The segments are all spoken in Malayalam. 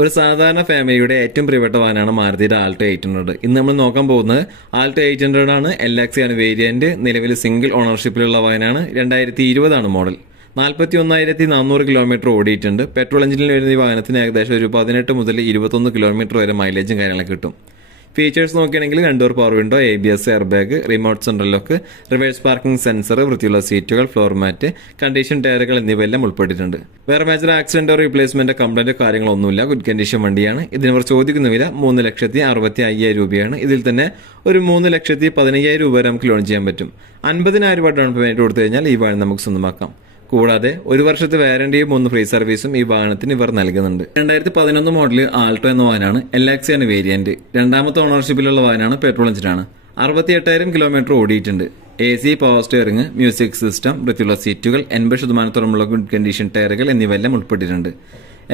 ഒരു സാധാരണ ഫാമിലിയുടെ ഏറ്റവും പ്രിയപ്പെട്ട വാഹനമാണ് മാരുതിയുടെ ആൾട്ടോ 800. ഇന്ന് നമ്മൾ നോക്കാൻ പോകുന്നത് ആൾട്ടോ 800 ആണ്. LX ആണ് വേരിയന്റ്. നിലവിൽ സിംഗിൾ ഓണർഷിപ്പിലുള്ള വാഹനമാണ്. 2020 ആണ് മോഡൽ. 41,400 കിലോമീറ്റർ ഓടിയിട്ടുണ്ട്. പെട്രോൾ എഞ്ചിനിൽ വരുന്ന ഈ വാഹനത്തിന് ഏകദേശം ഒരു 18 മുതൽ 21 കിലോമീറ്റർ വരെ മൈലേജും കാര്യങ്ങളൊക്കെ കിട്ടും. ഫീച്ചേഴ്സ് നോക്കുകയാണെങ്കിൽ 2 door power window, ABS, air bag, remote central lock, reverse parking sensor, വൃത്തിയുള്ള സീറ്റുകൾ, ഫ്ലോർ മാറ്റ്, കണ്ടീഷൻ ടയറുകൾ എന്നിവയെല്ലാം ഉൾപ്പെട്ടിട്ടുണ്ട്. വേറെ മേജർ ആക്സിഡന്റോ റീപ്ലേസ്മെന്റ് കംപ്ലൈന്റോ കാര്യങ്ങളൊന്നുമില്ല. ഗുഡ് കണ്ടീഷൻ വണ്ടിയാണ്. ഇതിനവർ ചോദിക്കുന്ന വില 3,65,000 രൂപയാണ്. ഇതിൽ തന്നെ ഒരു 3,15,000 രൂപ വരെ നമുക്ക് ലോൺ ചെയ്യാൻ പറ്റും. 50,000 രൂപ ഡൗൺ പേയ്മെന്റ് കൊടുത്തു കഴിഞ്ഞാൽ ഈ വാഹനം നമുക്ക് സ്വന്തമാക്കാം. കൂടാതെ 1 വർഷത്തെ വാറന്റിയും 3 ഫ്രീ സർവീസും ഈ വാഹനത്തിന് ഇവർ നൽകുന്നുണ്ട്. 2011 മോഡൽ ആൾട്ടോ എന്ന വാഹനമാണ്. LX ആണ് വേരിയന്റ്. രണ്ടാമത്തെ ഓണർഷിപ്പിലുള്ള വാഹനമാണ്. പെട്രോൾ എഞ്ചിനാണ്. 68,000 കിലോമീറ്റർ ഓടിയിട്ടുണ്ട്. AC, power steering, music system, വൃത്തിയുള്ള സീറ്റുകൾ, 80% ഗുഡ് കണ്ടീഷൻ ടയറുകൾ എന്നിവയെല്ലാം ഉൾപ്പെട്ടിട്ടുണ്ട്.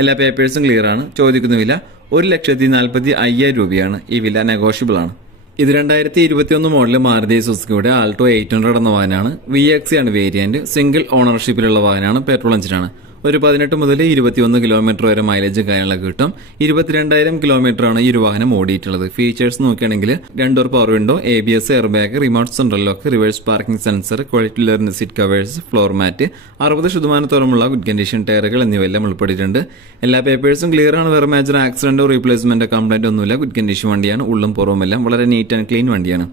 എല്ലാ പേപ്പേഴ്സും ക്ലിയർ ആണ്. ചോദിക്കുന്ന വില 1,40,5,000 രൂപയാണ്. ഈ വില നെഗോഷ്യബിൾ ആണ്. ഇത് 2021 മോഡൽ മാരുതി സുസുക്കിയുടെ ആൾട്ടോ 800 എന്ന വാഹനമാണ്. VX ആണ് വേരിയന്റ്. സിംഗിൾ ഓണർഷിപ്പിലുള്ള വാഹനമാണ്. പെട്രോൾ എഞ്ചിനാണ്. ഒരു 18 മുതൽ 21 കിലോമീറ്റർ വരെ മൈലേജ് കാര്യങ്ങളൊക്കെ കിട്ടും. 22,000 കിലോമീറ്റർ ആണ് ഈ ഒരു വാഹനം ഓടിയിട്ടുള്ളത്. ഫീച്ചേഴ്സ് നോക്കുകയാണെങ്കിൽ 2 door power window, ABS, air bag, remote central lock, reverse parking sensor, quality layer seat covers, floor mat, 60% good condition ടയറുകൾ എന്നിവയെല്ലാം ഉൾപ്പെട്ടിട്ടുണ്ട്. എല്ലാ പേപ്പേഴ്സും ക്ലിയർ ആണ്. വേറെ മേജർ ആക്സിഡന്റോ റീപ്ലേസ്മെന്റോ കംപ്ലൈന്റ് ഒന്നുമില്ല. ഗുഡ് കണ്ടീഷൻ വണ്ടിയാണ്. ഉള്ളും പുറവുമെല്ലാം വളരെ നീറ്റ് ആൻഡ് ക്ലീൻ വണ്ടിയാണ്.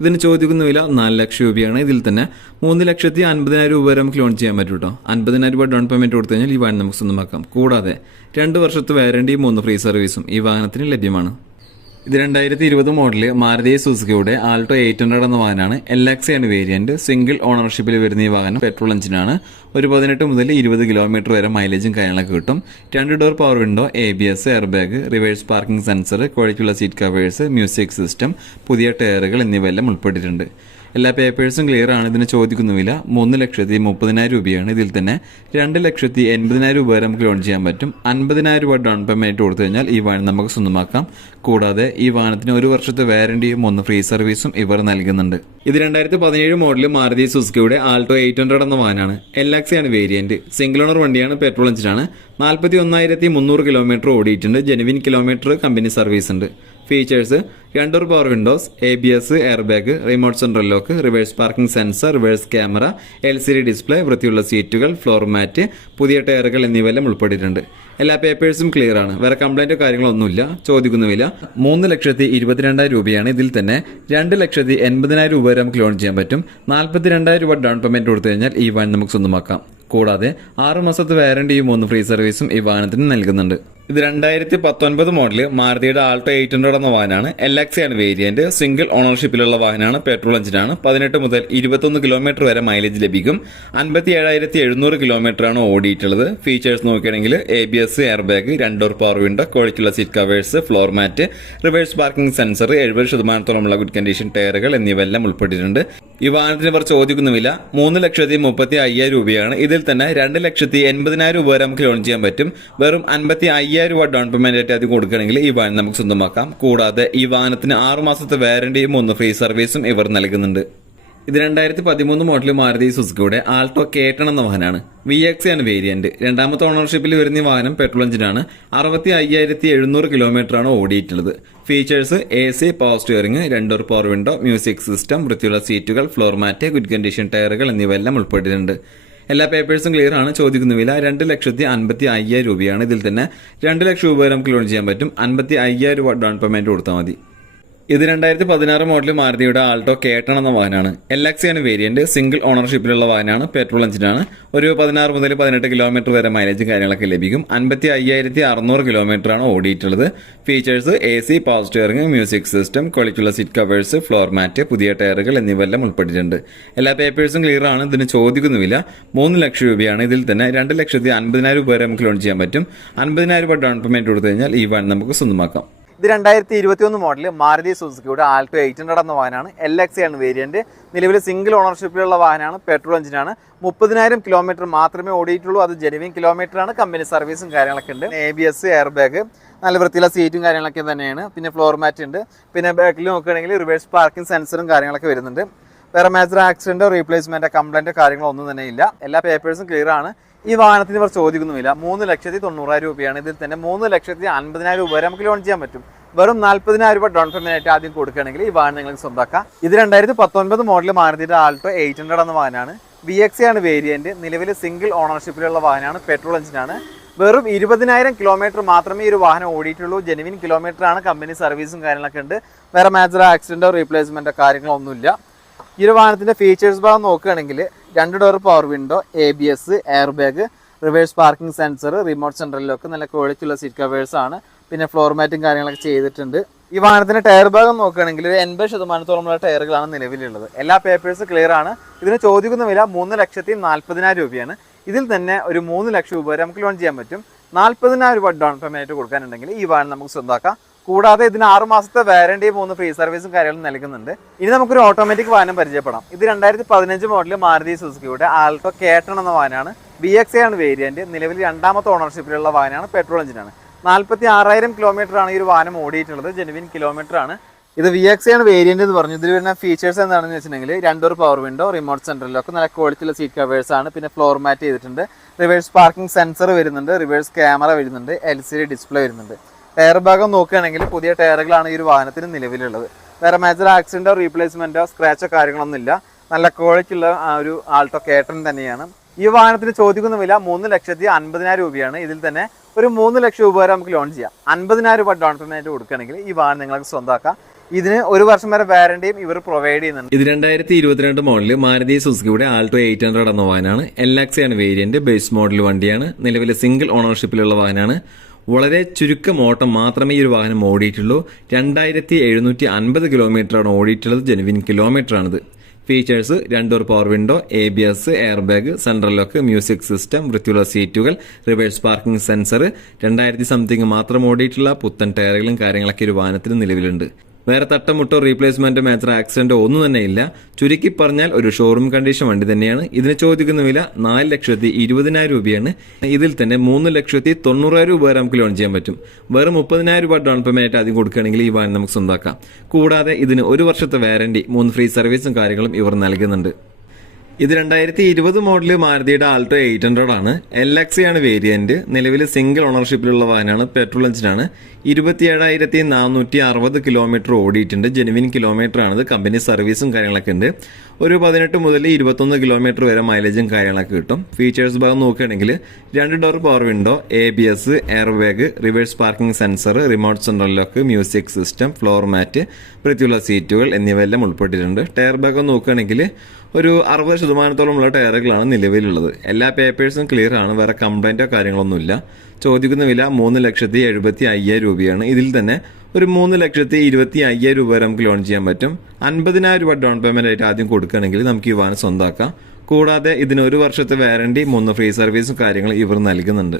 ഇതിന് ചോദിക്കുന്ന വില 4 ലക്ഷം രൂപയാണ്. ഇതിൽ തന്നെ 3,50,000 രൂപ വരെ നമുക്ക് ലോൺ ചെയ്യാൻ പറ്റും കേട്ടോ. 50,000 രൂപ ഡൗൺ പേയ്മെന്റ് കൊടുത്തു കഴിഞ്ഞാൽ ഈ വാഹനം നമുക്ക് സ്വന്തമാക്കാം. കൂടാതെ 2 വർഷത്തെ വാറന്റിയും 3 ഫ്രീ സർവീസും ഈ വാഹനത്തിന് ലഭ്യമാണ്. ഇത് 2020 മോഡല് മാരുതി സുസുക്കിയുടെ ആൾട്ടോ 800 എന്ന വാഹനമാണ്. LX ആണ് വേരിയന്റ്. സിംഗിൾ ഓണർഷിപ്പിൽ വരുന്ന ഈ വാഹനം പെട്രോൾ എഞ്ചിനാണ്. ഒരു 18 മുതൽ 20 കിലോമീറ്റർ വരെ മൈലേജും കാര്യങ്ങളൊക്കെ കിട്ടും. 2 door power window, ABS, air bag, reverse parking sensor, ക്വാളിറ്റിയുള്ള സീറ്റ് കവേഴ്സ്, മ്യൂസിക് സിസ്റ്റം, പുതിയ ടയറുകൾ എന്നിവയെല്ലാം ഉൾപ്പെട്ടിട്ടുണ്ട്. എല്ലാ പേപ്പേഴ്സും ക്ലിയർ ആണ്. ഇതിന് ചോദിക്കുന്ന വില 3,30,000 രൂപയാണ്. ഇതിൽ തന്നെ 2,80,000 രൂപ വരെ നമുക്ക് ലോൺ ചെയ്യാൻ പറ്റും. 50,000 രൂപ ഡൗൺ പേയ്മെന്റ് കൊടുത്തു കഴിഞ്ഞാൽ ഈ വാഹനം നമുക്ക് സ്വന്തമാക്കാം. കൂടാതെ ഈ വാഹനത്തിന് 1 വർഷത്തെ വാറന്റിയും 3 ഫ്രീ സർവീസും ഇവർ നൽകുന്നുണ്ട്. ഇത് 2017 മോഡൽ മാരുതി സുസുക്കിയുടെ ആൾട്ടോ 800 എന്ന വാഹനമാണ്. LX ആണ് വേരിയന്റ്. സിംഗിൾ ഓണർ വണ്ടിയാണ്. പെട്രോൾ എഞ്ചിനാണ്. 41,300 കിലോമീറ്റർ ഓടിയിട്ടുണ്ട്. ജെനുവിൻ കിലോമീറ്റർ കമ്പനി സർവീസ് ഉണ്ട്. Features 2 door power windows, ABS, air bag, remote central lock, reverse parking sensor, reverse camera, LCD display, വൃത്തിയുള്ള സീറ്റുകൾ, ഫ്ലോർ മാറ്റ്, പുതിയ ടയറുകൾ എന്നിവയെല്ലാം ഉൾപ്പെട്ടിട്ടുണ്ട്. എല്ലാ പേപ്പേഴ്സും ക്ലിയർ ആണ്. വേറെ കംപ്ലൈന്റോ കാര്യങ്ങളൊന്നുമില്ല. ചോദിക്കുന്ന വില 3,22,000 രൂപയാണ്. ഇതിൽ തന്നെ 2,80,000 രൂപ വരെ നമുക്ക് ലോൺ ചെയ്യാൻ പറ്റും. 42,000 രൂപ ഡൗൺ പേയ്മെന്റ് കൊടുത്തു കഴിഞ്ഞാൽ ഈ വാഹനം നമുക്ക് സ്വന്തമാക്കാം. കൂടാതെ 6 മാസത്തെ വാറന്റിയും 3 ഫ്രീ സർവീസും ഈ വാഹനത്തിന് നൽകുന്നുണ്ട്. ഇത് 2019 മോഡല് മാരുതിയുടെ ആൾട്ടോ 800 എന്ന വാഹനമാണ്. LX ആണ് വേരിയന്റ്. സിംഗിൾ ഓണർഷിപ്പിലുള്ള വാഹനമാണ്. പെട്രോൾ എഞ്ചിനാണ്. 18 മുതൽ 21 കിലോമീറ്റർ വരെ മൈലേജ് ലഭിക്കും. 57,700 കിലോമീറ്റർ ആണ് ഓടിയിട്ടുള്ളത്. ഫീച്ചേഴ്സ് നോക്കുകയാണെങ്കിൽ ABS, air bag, 2 door power window, ക്വാളിറ്റിയുള്ള seat covers, floor mat, reverse parking sensor, 70% good condition ടയറുകൾ എന്നിവയെല്ലാം ഉൾപ്പെട്ടിട്ടുണ്ട്. ഈ വാഹനത്തിന് ഇവർ ചോദിക്കുന്ന വില 3,30,500 രൂപയാണ്. ഇതിൽ തന്നെ 2,80,000 രൂപ വരെ നമുക്ക് ലോൺ ചെയ്യാൻ പറ്റും. വെറും 55,000 രൂപ ഡൗൺ പേയ്മെന്റ് ആയിട്ട് അത് കൊടുക്കുകയാണെങ്കിൽ ഈ വാഹനം നമുക്ക് സ്വന്തമാക്കാം. കൂടാതെ ഈ വാഹനത്തിന് 6 മാസത്തെ വാറന്റിയും 3 ഫ്രീ സർവീസും ഇവർ നൽകുന്നുണ്ട്. ഇത് 2013 മോഡൽ മാരുതി സുസുക്കിയുടെ ആൾട്ടോ K10 എന്ന വാഹനമാണ്. VX ആണ് വേരിയന്റ്. രണ്ടാമത്തെ ഓണർഷിപ്പിൽ വരുന്ന ഈ വാഹനം പെട്രോൾ എഞ്ചിനാണ്. 65,700 കിലോമീറ്റർ ആണ് ഓടിയിട്ടുള്ളത്. Features AC, power steering, 2 door power window, music system, വൃത്തിയുള്ള സീറ്റുകൾ, ഫ്ലോർ മാറ്റ്, ഗുഡ് കണ്ടീഷൻ ടയറുകൾ എന്നിവയെല്ലാം ഉൾപ്പെട്ടിട്ടുണ്ട്. എല്ലാ പേപ്പേഴ്സും ക്ലിയർ ആണ്. ചോദിക്കുന്ന വില 2,50,000 രൂപയാണ്. ഇതിൽ തന്നെ 2 ലക്ഷം രൂപ വരെ നമുക്ക് ലോൺ ചെയ്യാൻ പറ്റും. 55,000 രൂപ ഡൗൺ പേയ്മെന്റ് കൊടുത്താൽ മതി. ഇത് 2016 മോഡൽ മാരുതിയുടെ ആൾട്ടോ K10 എന്ന വാഹനമാണ്. LX ആണ് വേരിയന്റ്. സിംഗിൾ ഓണർഷിപ്പിലുള്ള വാഹനമാണ്. പെട്രോൾ എഞ്ചിനാണ്. ഒരു 16 മുതൽ 18 കിലോമീറ്റർ വരെ മൈലേജ് കാര്യങ്ങളൊക്കെ ലഭിക്കും. 55,600 കിലോമീറ്റർ ആണ് ഓടിയിട്ടുള്ളത്. Features AC, power steering, music system, ക്വാളിറ്റിയുള്ള സീറ്റ് കവേഴ്സ്, ഫ്ലോർ മാറ്റ്, പുതിയ ടയറുകൾ എന്നിവയെല്ലാം ഉൾപ്പെട്ടിട്ടുണ്ട്. എല്ലാ പേപ്പേഴ്സും ക്ലിയർ ആണ്. ഇതിന് ചോദിക്കുന്ന വില 3 ലക്ഷം രൂപയാണ്. ഇതിൽ തന്നെ 2,50,000 രൂപ വരെ നമുക്ക് ലോൺ ചെയ്യാൻ പറ്റും. 50,000 രൂപ ഡൗൺ പേയ്മെന്റ് കൊടുത്തു കഴിഞ്ഞാൽ ഈ വാഹനം നമുക്ക് സ്വന്തമാക്കാം. ഇത് 2021 മോഡൽ മാരുതി സുസുക്കിയുടെ ആൾട്ടോ 800 എന്ന വാഹനമാണ്. LX ആണ് വേരിയന്റ്. നിലവിൽ സിംഗിൾ ഓണർഷിപ്പിലുള്ള വാഹനമാണ്. പെട്രോൾ എഞ്ചിനാണ്. 30,000 കിലോമീറ്റർ മാത്രമേ ഓടിയിട്ടുള്ളൂ. അത് ജെനുവിൻ കിലോമീറ്റർ ആണ്. കമ്പനി സർവീസും കാര്യങ്ങളൊക്കെ ഉണ്ട്. ABS, എയർ ബാഗ്, നല്ല വൃത്തിയുള്ള സീറ്റും കാര്യങ്ങളൊക്കെ തന്നെയാണ്. പിന്നെ ഫ്ലോർ മാറ്റ് ഉണ്ട്. പിന്നെ ബാക്കിൽ നോക്കുകയാണെങ്കിൽ റിവേഴ്സ് പാർക്കിംഗ് സെൻസറും കാര്യങ്ങളൊക്കെ വരുന്നുണ്ട്. വേറെ മേജർ ആക്സിഡന്റോ റീപ്ലേസ്മെന്റോ കംപ്ലൈന്റോ കാര്യങ്ങളോ ഒന്നും തന്നെ ഇല്ല. എല്ലാ പേപ്പേഴ്സും ക്ലിയർ ആണ്. ഈ വാഹനത്തിന് ഇവർ ചോദിക്കുന്ന വില 3,90,000 രൂപയാണ്. ഇതിൽ തന്നെ 3,50,000 രൂപ വരെ നമുക്ക് ലോൺ ചെയ്യാൻ പറ്റും. വെറും 40,000 രൂപ ഡൗൺ പേയ്മെന്റ് ആയിട്ട് ആദ്യം കൊടുക്കുകയാണെങ്കിൽ ഈ വാഹനം നിങ്ങൾക്ക് സ്വന്തമാക്കാം. ഇത് 2019 മോഡൽ മാരുതിയുടെ ആൾട്ടോ 800 എന്ന വാഹനമാണ്. VXA ആണ് വേരിയന്റ്. നിലവിൽ സിംഗിൾ ഓണർഷിപ്പിലുള്ള വാഹനമാണ്. പെട്രോൾ എഞ്ചിനാണ്. വെറും 20,000 കിലോമീറ്റർ മാത്രമേ ഈ ഒരു വാഹനം ഓടിയിട്ടുള്ളൂ. ജെനുവിൻ കിലോമീറ്റർ ആണ്. കമ്പനി സർവീസും കാര്യങ്ങളൊക്കെ ഉണ്ട്. വേറെ മേജർ ആക്സിഡന്റോ റീപ്ലേസ്മെന്റോ കാര്യങ്ങളോ ഒന്നുമില്ല. ഈ ഒരു വാഹനത്തിന്റെ ഫീച്ചേഴ്സ് ഭാഗം നോക്കുകയാണെങ്കിൽ 2 door power window, ABS, air bag, reverse parking sensor, remote central lock, നല്ല ക്വാളിറ്റി ഉള്ള സീറ്റ് കവേഴ്സ് ആണ്. പിന്നെ ഫ്ലോർ മാറ്റും കാര്യങ്ങളൊക്കെ ചെയ്തിട്ടുണ്ട്. ഈ വാഹനത്തിന്റെ ടയർ ഭാഗം നോക്കുകയാണെങ്കിൽ 80% ടയറുകളാണ് നിലവിലുള്ളത്. എല്ലാ പേപ്പേഴ്സ് ക്ലിയർ ആണ്. ഇതിന് ചോദിക്കുന്ന വില 3,40,000 രൂപയാണ്. ഇതിൽ തന്നെ ഒരു 3 ലക്ഷം രൂപ വരെ നമുക്ക് ലോൺ ചെയ്യാൻ പറ്റും. 40,000 രൂപ ഡൗൺ പേയ്മെന്റ് കൊടുക്കാനുണ്ടെങ്കിൽ ഈ വാഹനം നമുക്ക് സ്വന്തമാക്കാം. കൂടാതെ ഇതിന് 6 മാസത്തെ വാറന്റി 3 ഫ്രീ സർവീസും കാര്യങ്ങളും നൽകുന്നുണ്ട്. ഇനി നമുക്കൊരു ഓട്ടോമാറ്റിക് വാഹനം പരിചയപ്പെടാം. ഇത് 2015 മോഡൽ മാരുതി സുസുക്കിയുടെ ആൾട്ടോ K10 എന്ന വാഹനമാണ്. VXA ആണ് വേരിയന്റ്. നിലവിൽ 2ാമത്തെ ഓണർഷിപ്പിലുള്ള വാഹനമാണ്. പെട്രോൾ എഞ്ചിനാണ്. 46,000 കിലോമീറ്റർ ആണ് ഈ ഒരു വാഹനം ഓടിയിട്ടുള്ളത്. ജെനുവിൻ കിലോമീറ്റർ ആണ്. ഇത് VXA ആണ് വേരിയന്റ് എന്ന് പറഞ്ഞു. ഇതിൽ വരുന്ന ഫീച്ചേഴ്സ് എന്താണെന്ന് വെച്ചിട്ടുണ്ടെങ്കിൽ 2 door power window, remote central lock, നല്ല ക്വാളിറ്റിയുള്ള സീറ്റ് കവേഴ്സ് ആണ്. പിന്നെ ഫ്ലോർ മാറ്റ് ചെയ്തിട്ടുണ്ട്. റിവേഴ്സ് പാർക്കിംഗ് സെൻസർ വരുന്നുണ്ട്. റിവേഴ്സ് ക്യാമറ വരുന്നുണ്ട്. LCD ഡിസ്പ്ലേ വരുന്നുണ്ട്. ടയർ ഭാഗം നോക്കുകയാണെങ്കിൽ പുതിയ ടയറുകളാണ് ഈ ഒരു വാഹനത്തിന് നിലവിലുള്ളത്. വേറെ മേജർ ആക്സിഡന്റോ റീപ്ലേസ്മെന്റോ സ്ക്രാച്ചോ കാര്യങ്ങളൊന്നും ഇല്ല. നല്ല ക്വാളിറ്റി ഉള്ള ഒരു ആൾട്ടോ K10 തന്നെയാണ്. ഈ വാഹനത്തിന് ചോദിക്കുന്ന വില 3,50,000 രൂപയാണ്. ഇതിൽ തന്നെ ഒരു 3 ലക്ഷം രൂപ വരെ നമുക്ക് ലോൺ ചെയ്യാം. 50,000 രൂപ ഡൗൺ പേയ്മെന്റ് കൊടുക്കുകയാണെങ്കിൽ ഈ വാഹനം നിങ്ങൾക്ക് സ്വന്തമാക്കാം. ഇതിന് 1 വർഷം വരെ വാറന്റിയും ഇവർ പ്രൊവൈഡ് ചെയ്യുന്നുണ്ട്. ഇത് 2022 മോഡല് മാരുതി സുസുക്കിയുടെ ആൾട്ടോ 800 എന്ന വാഹനമാണ്. LXA ആണ് വേരിയന്റ്. ബേസ് മോഡൽ വണ്ടിയാണ്. നിലവിൽ സിംഗിൾ ഓണർഷിപ്പിലുള്ള വാഹനമാണ്. വളരെ ചുരുക്കം ഓട്ടം മാത്രമേ ഈ ഒരു വാഹനം ഓടിയിട്ടുള്ളൂ. 2,750 കിലോമീറ്ററാണ് ഓടിയിട്ടുള്ളത്. ജെനുവിൻ കിലോമീറ്റർ ആണിത്. Features 2 door power window, ABS, air bag, central lock, music system, വൃത്തിയുള്ള സീറ്റുകൾ, റിവേഴ്സ് പാർക്കിംഗ് സെൻസർ, 2000 സംതിങ് മാത്രം ഓടിയിട്ടുള്ള പുത്തൻ ടയറുകളും കാര്യങ്ങളൊക്കെ ഒരു വാഹനത്തിന് നിലവിലുണ്ട്. വേറെ തട്ടമുട്ടോ റീപ്ലേസ്മെന്റോ മേജർ ആക്സിഡന്റോ ഒന്നും തന്നെ ഇല്ല. ചുരുക്കി പറഞ്ഞാൽ ഒരു ഷോറൂം കണ്ടീഷൻ വണ്ടി തന്നെയാണ്. ഇതിന് ചോദിക്കുന്ന വില 4,20,000 രൂപയാണ്. ഇതിൽ തന്നെ 3,90,000 രൂപ വരെ നമുക്ക് ലോൺ ചെയ്യാൻ പറ്റും. വെറും 30,000 രൂപ ഡൗൺ പേയ്മെന്റ് ആദ്യം കൊടുക്കുകയാണെങ്കിൽ ഈ വാഹനം നമുക്ക് സ്വന്തമാക്കാം. കൂടാതെ ഇതിന് 1 വർഷത്തെ വാറന്റി 3 ഫ്രീ സർവീസും കാര്യങ്ങളും ഇവർ നൽകുന്നുണ്ട്. ഇത് 2020 മോഡല് മാരുതിയുടെ ആൾട്ടോ 800 ആണ്. LXA ആണ് വേരിയന്റ്. നിലവിൽ സിംഗിൾ ഓണർഷിപ്പിലുള്ള വാഹനമാണ്. പെട്രോൾ എഞ്ചിനാണ്. 27,460 കിലോമീറ്റർ ഓടിയിട്ടുണ്ട്. ജെനുവിൻ കിലോമീറ്റർ ആണിത്. കമ്പനി സർവീസും കാര്യങ്ങളൊക്കെ ഉണ്ട്. ഒരു 18 മുതൽ 21 കിലോമീറ്റർ വരെ മൈലേജും കാര്യങ്ങളൊക്കെ കിട്ടും. ഫീച്ചേഴ്സ് ഭാഗം നോക്കുകയാണെങ്കിൽ 2 door power window, ABS, air bag, reverse parking sensor, remote central lock, music system, floor mat, വൃത്തിയുള്ള സീറ്റുകൾ എന്നിവയെല്ലാം ഉൾപ്പെട്ടിട്ടുണ്ട്. ടയർ ഭാഗം നോക്കുകയാണെങ്കിൽ ഒരു 60% ടയറുകളാണ് നിലവിലുള്ളത്. എല്ലാ പേപ്പേഴ്സും ക്ലിയർ ആണ്. വേറെ കംപ്ലൈന്റോ കാര്യങ്ങളൊന്നുമില്ല. ചോദിക്കുന്ന വില 3,75,000 രൂപയാണ്. ഇതിൽ തന്നെ ഒരു 3,25,000 രൂപ വരെ നമുക്ക് ലോൺ ചെയ്യാൻ പറ്റും. 50,000 രൂപ ഡൗൺ പേയ്മെന്റ് ആയിട്ട് ആദ്യം കൊടുക്കുകയാണെങ്കിൽ നമുക്ക് ഈ വാഹനം സ്വന്തമാക്കാം. കൂടാതെ ഇതിന് 1 വർഷത്തെ വാറന്റി 3 ഫ്രീ സർവീസും കാര്യങ്ങളും ഇവർ നൽകുന്നുണ്ട്.